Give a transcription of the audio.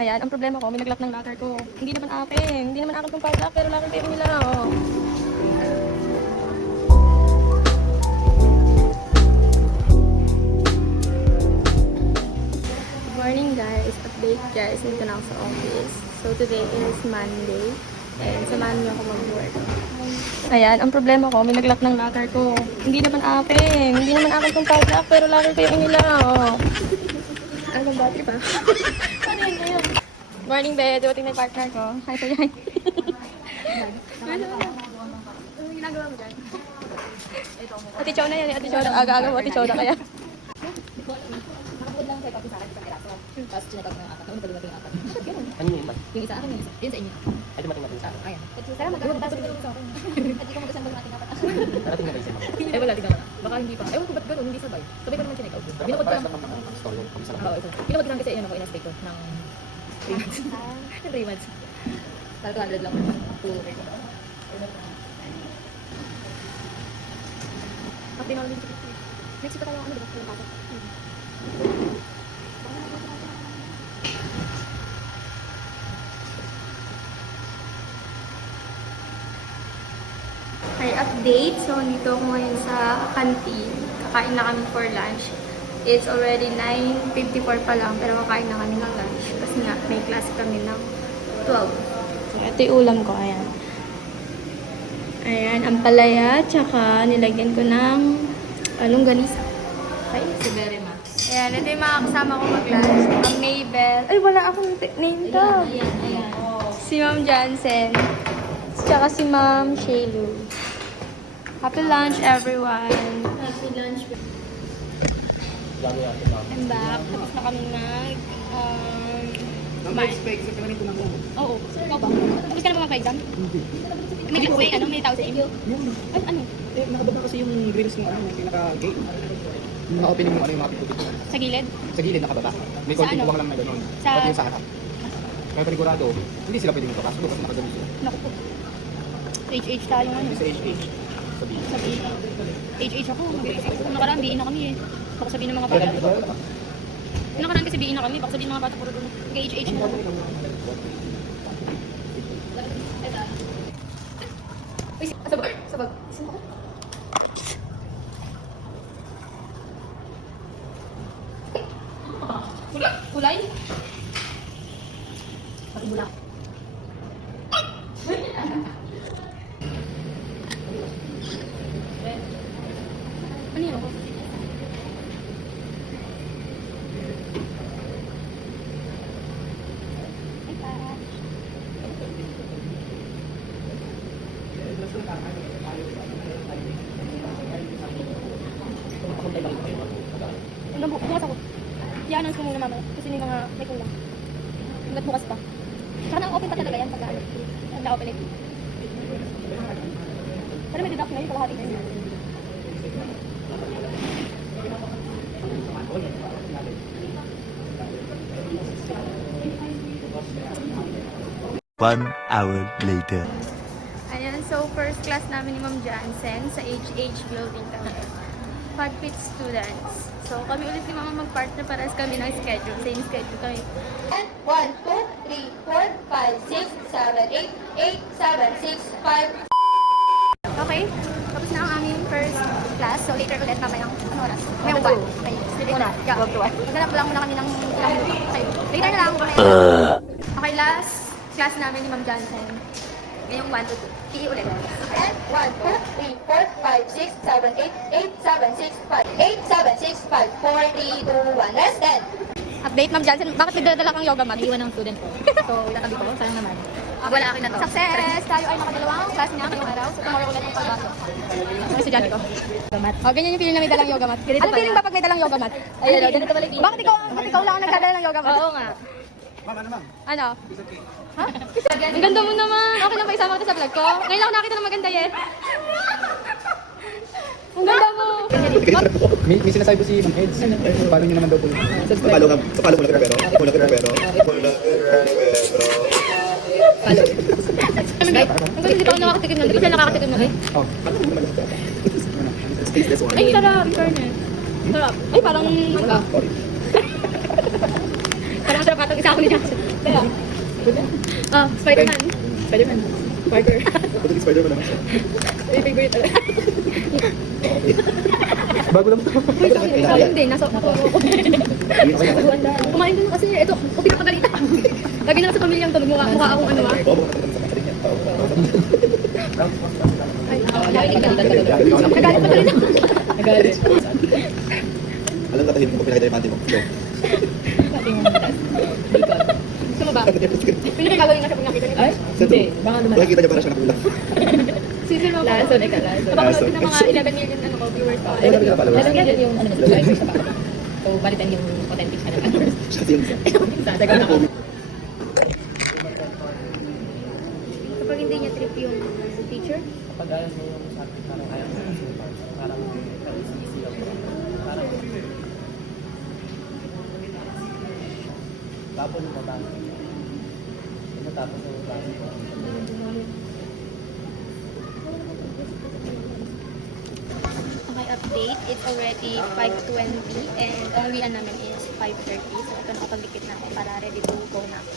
Ayan, ang problema ko, may nag-lock ng locker ko. Hindi naman akin. Hindi naman akin itong padlock, pero locker kayo nila. Oh. Good morning guys. Update guys. Dito na ako sa office. So today is Monday. And samahan niyo ako mag-work. Ayan, ang problema ko, may nag-lock ng locker ko. Hindi naman akin. Hindi naman akin itong padlock, pero locker kayo nila. Oh. Anong battery pa? Ano yun ngayon? Morning, be. Dumating na yung partner ko. Hi, say hi. Ano ginagawa mo dyan? Ate Chow na yan. Ate Chow na. Aga-aga mo, Ate Chow na kaya. Nakapod lang kay Papi sa akin isang piraso. Tapos sinatag ng apat. Nauna pa dumating ang apat. Ano yung iba? Yung isa akin, yung isa. Yun sa inyo. Ay, dumating natin sa akin. Ayan. Sana magkakapag sa akin. At di ko magkasambal natin apat. Darating na ba isa mga? Ay wala, tignan mo na. Baka hindi pa. Ewan ko ba't gano'n, hindi sabay. Sabay ko naman chinek out. Binukod ko lang. Parang naman story kung saan. Oo, isa. Binukod ko lang kasi yun ako in-stay ko ng 3 months. Ng 3 months. Para 200 lang. Puro ko. Update na ulit yung ticket. Next pa tayo ano, diba? Yung pasok. Hi, update. So, nandito ako ngayon sa canteen. Kakain na kami for lunch. It's already 9:54 pa lang, pero kakain na kami ng lunch. Kasi nga, may class kami ng 12. So, ito yung ulam ko. Ayan. Ayan, ang palaya. Tsaka, nilagyan ko ng longganisa. Okay? Si Very Max. Ayan, ito yung mga kasama ko mag-lunch. Ma'am Mabel. Ay, wala akong name to. Ayan. Si Ma'am Jansen. Tsaka si Ma'am Shaylu. Happy lunch, everyone. Happy lunch. I'm back. Tapos na kami Nag-expect sa kanina ko na mo. Oo. Ikaw ba? Tapos ka na ba mag-exam? May tao sa inyo? Ay, ano? Eh, nakababa kasi yung grills ng ano, yung pinaka-gate. Yung naka-opening yung ano, yung mga pinto. Sa gilid? Sa gilid nakababa. May Sa konting ano? kuwang lang na gano'n. Sa- Pati yung sa harap. Kaya panigurado, hindi sila pwedeng magpapasok kasi nakagalit sila. Naku po. HH tayo nga. Hindi sa HH. Sabi. Sabi. HH ako. Kung nakaraan, BE na kami eh. Baka sabihin ng mga bata. Kung nakaraan kasi BE na kami, baka sabihin ng mga bata puro doon. HH na lang. Uy, sabag. Sabag. Kulay? Pati bulak. Ano yun? Bukas ako. I-announce ko muna mamaya kasi may kulang. Hanggat bukas pa. Tsaka na-open pa talaga yan pagka na-open eh. Pero may deduct ngayon, kalahati ngayon. One hour later. Ayan, so first class namin ni Ma'am Jansen sa HH Clothing kami. Pagpit students. So kami ulit ni Mama mag-partner para kami ng schedule. Same schedule kami. 1, 2, 3, 4, 5, 6, 7, 8, 8, 7, 6, 5. Okay, tapos na ang aming first class. So later ulit mamayang ano oras? May uban. Okay, sige na. Maghanap lang muna kami ng ilang minuto. Okay, later na lang. Okay, last class namin ni Ma'am Jansen. Ngayong 1 to 2. PE ulit. 1, 2, 3, 4, 5, 6, 7, 8, 8, 7, 6, 5. 8, 7, 6, 5, 4, 3, 2, 1. Rest 10. Update Ma'am Jansen, bakit nagdadala kang yoga mat? Naiwan ng student ko. So, itatabi ko. Sayang naman. Wala akin na to. Success! Tayo ay nakadalawang class niya ngayong araw. So tomorrow ulit ang pagbaso. Ang estudyante ko. Mat. O, ganyan yung feeling na may dalang yoga mat. Ganito Anong pala. feeling ba pag may dalang yoga mat? Ayun, ganito pala yung Bakit ikaw lang ang nagdadala ng yoga mat? Oo nga. Ma'am, ano ma'am? Ano? Ha? Ang ganda mo naman. Okay lang ba isama kita sa vlog ko? Ngayon lang ako nakita ng maganda eh. Ang ganda mo. May sinasabi po si Ma'am Eds. Follow niyo naman daw po. Follow nga, sa follow mo na pero. Kung na pero. Follow. Ang ganda dito ako nakakatikim na. Di ba siya nakakatikim na eh? Oh. Space this one. Ay, sarap. In fairness. Sarap. Ay, parang... Sorry. Parang sarap atong isa ako ni Jackson. Kaya, Ah, Spider-Man. Spider-Man. Parker. Buti Spider-Man naman siya. Yung favorite talaga. Bago lang ito. Hindi, nasa ako. Kumain din kasi, ito, upi ka pagalita. Lagi na lang sa pamilyang to, mukha akong ano ah. Oo, baka sa rin yan. Nagalit pa rin ako. Nagalit. Alam ka, tahimik ko pinakita yung panty mo. Go. Pati mo matas. Bacon. Gusto mo ba? Pinakagawin nga siya pag nakita niyo. Ay, hindi. Baka naman. Nakikita niya para siya nakulang. Sisir mo ako. Lason, ikaw, lason. Napapanood din ng mga 11 million ano ko, viewers ko. Ay, nakikita pala. Lalagyan yung ano nila, subscribers sa baka. So, balitan yung authentic siya ng others. Siya yung isa. Sasagot ako. Kapag hindi niya trip yung teacher, Kapag ayaw mo yung sa akin, parang ayaw mo kasi parang easy lang. Parang tapos yung babang. Tapos yung babang. okay, update. It's already 5:20 and ang uwian namin is 5:30. So, ito nakapagdikit na ako para ready to go na ako.